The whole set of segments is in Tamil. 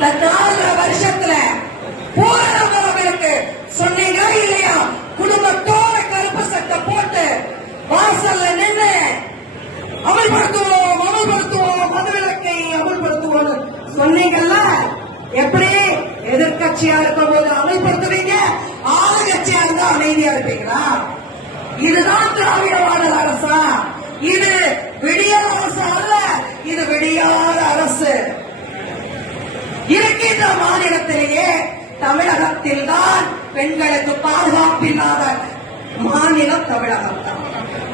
இந்த 4 வருஷத்துல பூரணவர்களுக்கு சொன்னீங்க இல்லையா? குடும்பத்தோட கருப்பு சட்டை போட்டு வாசல்ல நின்று அமல்படுத்துவோம் அமல்படுத்துவோம் மதுவிலக்கை அமல்படுத்துவோம் சொன்னீங்கல்ல. எப்படி எதிர்கட்சியா இருக்கும் போது அமல்படுத்துவீங்க, ஆளுங்கட்சியா இருந்தா அமைதியா இருப்பீங்களா? இதுதான் திராவிட மாடல் அரசா? இது விடியல் அரசு அல்ல, இது விடியாத அரசு. இருக்கின்ற மாநிலத்திலேயே தமிழகத்தில் தான் பெண்களுக்கு பாதுகாப்பில்லாத மாநிலம் தமிழகம் தான்.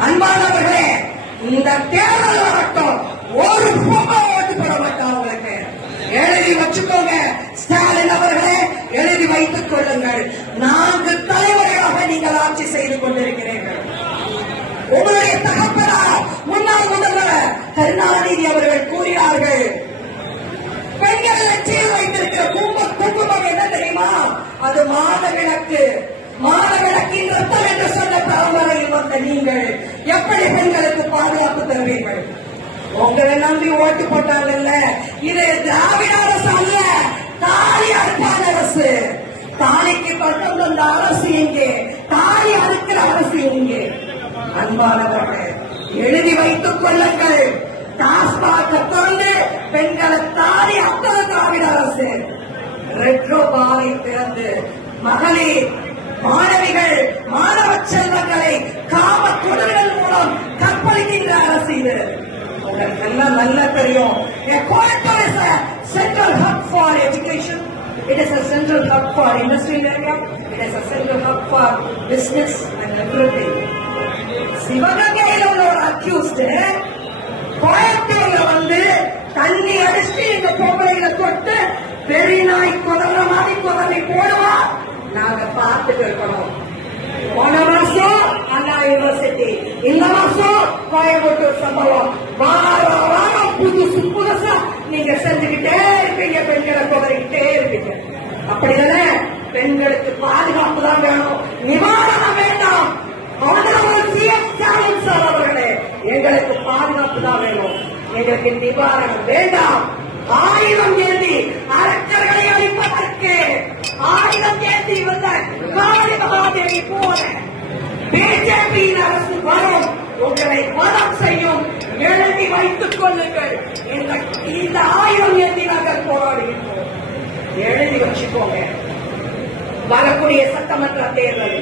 அன்பானவர்களே, இந்த தேர்தல் வரட்டும், ஒரு பொம்மை ஓட்டு போட மாட்டோம். உங்களுக்கு எழுதி வச்சுக்கோங்க. ஸ்டாலின் அவர்களே, எழுதி வைத்துக் கொள்ளுங்கள். 4 தலைவர்களாக நீங்கள் ஆட்சி செய்து கொண்டிருக்கிறீர்கள். உங்களுடைய தகப்பனார் முன்னாள் முதல்வர் கருணாநிதி அவர்கள் கூறினார்கள், பெண்கள் நெற்றியில் வைத்திருக்கிற குங்குமம் என்ன தெரியுமா? அது மாதவிலக்கு. மாதவிலக்கின் ரத்தம் என்று சொன்ன பரம்பரையில் வந்த நீங்கள் எப்படி பெண்களுக்கு பாதுகாப்பு தருவீர்கள்? உங்களை நம்பி ஓட்டு போட்டாங்கல்ல. இது திராவிட அரசு அல்ல, தாலி அறுப்பான அரசு. தாலிக்கு பட்டம் தந்த அரசு எங்கே? தாலி அறுக்கிற அரசு எங்கே? அன்பானவர்களே, எழுதி வைத்துக் கொள்ளுங்கள். டாஸ்மாக திறந்து பெண்களை தாலி அத்தனை திராவிட அரசு. ரெட்ரோ பாலை திறந்து மகளிர் மாணவிகள் மாணவ செல்வங்களை காம தொடர்கள் மூலம் கற்பழிக்கின்ற அரசு இது. உங்களுக்கு எல்லாம் நல்லா தெரியும். Coimbatore is a central hub for education. It is a central hub for industrial area. It is a central hub for business and everything. சிவகங்கையில் உள்ள ஒரு அக்யூஸ்ட் கோயம்புத்தூர்ல வந்து தண்ணி அடிச்சு இந்த பொம்பளையில தொட்டு பெரிய நாய் குதற மாதிரி குதறி போடுவா. நாங்க பார்த்துட்டு இருக்கணும். போன வருஷம் அண்ணா யூனிவர்சிட்டி, இந்த வருஷம் கோயம்புத்தூர் சம்பவம். வாரம் வாரம் புதுசா நீங்க செஞ்சுக்கிட்டே இருப்பீங்க, பெண்களை குதறிக்கிட்டே இருப்பீங்க. அப்படிதானே? பெண்களுக்கு பாதுகாப்பு தான் வேணும், நிவாரணம் வேண்டாம். அவர்களே, எங்களுக்கு பாதுகாப்பு தான் வேணும், எங்களுக்கு நிவாரணம் வேண்டாம். ஆயுதம் ஏந்தி அரசர்களை அழிப்பதற்கு ஆயுதம் ஏந்தி வந்த காளி மகாதேவி போல பிஜேபியின் அரசு வரும், உங்களை வதம் செய்யும். எழுதி வைத்துக் கொள்ளுங்கள். இந்த ஆயுதம் ஏந்தி நாங்கள் போராடுகின்றோம். எழுதி வச்சுக்கோங்க. வரக்கூடிய சட்டமன்ற தேர்தல்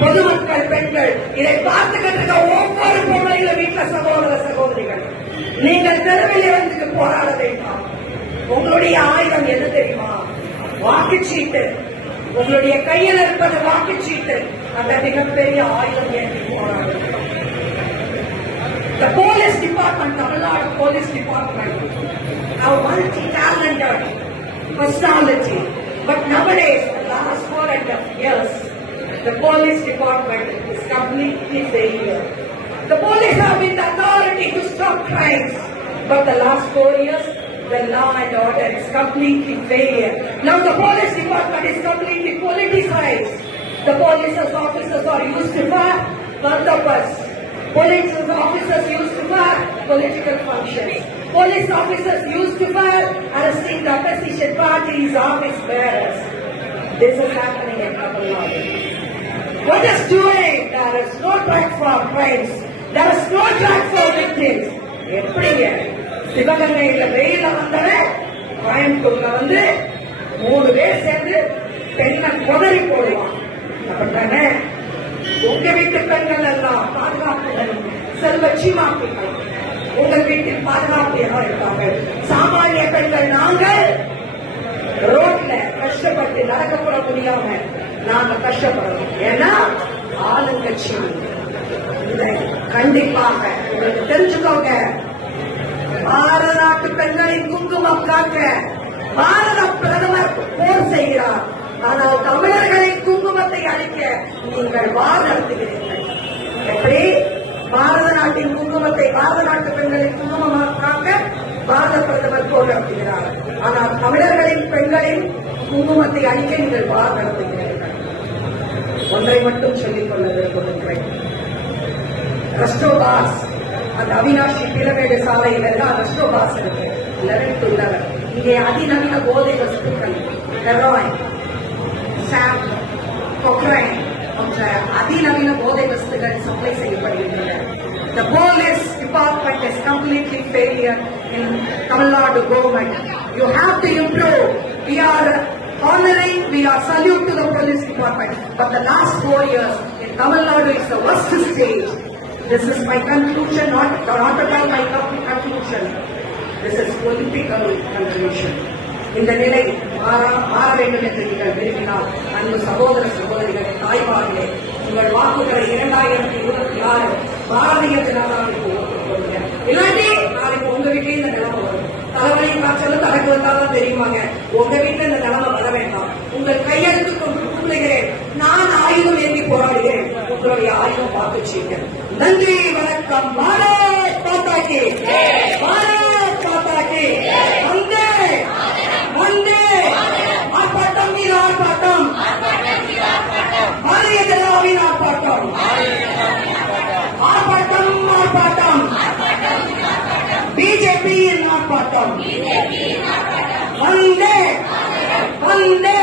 பொதுமக்கள், பெண்கள் இதை பார்த்துக்கிட்டு இருக்க ஒவ்வொரு பொருளையும் வீட்டுல சகோதர சகோதரிகள், நீங்கள் தெருவில் இருந்து போராட வேண்டாம். உங்களுடைய ஆயுதம் எது தெரியுமா? வாக்குச்சீட்டு. உங்களுடைய கையில் இருப்பது வாக்குச்சீட்டு. அந்த மிகப்பெரிய ஆயுதம் ஏற்றி போராடும். The police department, Tamil Nadu police department, now multi-talented personality, but nowadays, the last 4.5 years, the police department is completely failure. The police have been the authority to stop crimes, but the last 4 years, the law and order is completely failure. Now the police department is completely politicized. The police officers are used for purpose. Police officers used for political functions. Police officers used for arresting the opposition parties, office bearers. This is happening in Tamil Nadu. What is doing? There is no track for crimes. There is no track for victims. எப்படிங்க சிவகங்கையில வெயில வந்தவன் கோயம்புத்தூர்ல வந்து 3 பேர் சேர்ந்து பெண்ணை கொதறி போடுவான். அப்படித்தானே? உங்க வீட்டு பெண்கள் எல்லாம் பாதுகாப்புடன் செல்வ சீமாக்கள் உங்கள் வீட்டில் பாதுகாப்பாக இருப்பாங்க. சாமானிய பெண்கள் நாங்கள் ரோட்ல கஷ்டப்பட்டு நடக்கப்பட முடியாம நாங்க கஷ்டப்படணும். ஏன்னா ஆளுங்கட்சி. கண்டிப்பாக உங்களுக்கு தெரிஞ்சுக்கோங்க. பாரத நாட்டு பெண்களின் குங்குமம் காக்க பாரத பிரதமர் போர் செய்கிறார். ஆனால் தமிழர்களின் குங்குமத்தை அழிக்க நீங்கள் வார் நடத்துகிறீர்கள். எப்படி? பாரத நாட்டின் குங்குமத்தை, பாரத நாட்டு பெண்களின் குங்குமமாக காக்க பாரத பிரதமர் போர் நடத்துகிறார். ஆனால் தமிழர்களின் பெண்களின் குங்குமத்தை அழிக்க நீங்கள் வார் நடத்துகிறீர்கள். ஒன்றை மட்டும் சொல்லிக் கொள்ள விரும்புகின்றேன். ரஸ்டோபாஸ், அந்த அவினாஷி பிளமேடு சாலையில் எல்லாம் ரஸ்டோபாஸ் இருக்கு. 11 to 11 இங்கே அதிநவீன போதை வசதி ஹெரோயின், சாப், கொக்ரைன் போன்ற அதிநவீன போதை வஸ்துகள் சப்ளை செய்யப்படுகின்றன. The police department is completely failure in Tamil Nadu government. You have to improve. We are honoring, we are salute to the police department. But the last 4 years in Tamil Nadu is the worst stage. This is my conclusion, not at all my conclusion. This is political conclusion. இந்த நிலை மாற வேண்டும் என்று நீங்கள் விரும்பினால் அன்பு சகோதர சகோதரிகள், தாய்மார்களே, உங்கள் வாக்குகளை 2026 பாரதிய ஜனதாவுக்கு ஓட்டுக் கொடுங்க. இல்லாட்டி நாளைக்கு உங்க வீட்டிலே இந்த நிலைமை வரும். தலைவலி காய்ச்சலும் தனக்கு வந்தாலும் தெரியுமாங்க. உங்க வீட்டுல இந்த நிலைமை வர வேண்டாம். உங்கள் கையெழுத்து கொண்டு கூறுகிறேன், நான் ஆயுதம் ஏந்தி போராடுகிறேன். உங்களுடைய ஆயுதம் பார்த்துச்சீங்க. நன்றி, வணக்கம். பாரத் மாதா கி ஜெய். பாரத் மாதா கி ஜெய். வந்தே வந்தே. ஆர்ப்பாட்டம் மீது ஆர்ப்பாட்டம். பாரதிய ஜனதாவின் ஆர்ப்பாட்டம். ஆர்ப்பாட்டம் ஆர்ப்பாட்டம். பிஜேபியின் ஆர்ப்பாட்டம். வந்தே வந்தே.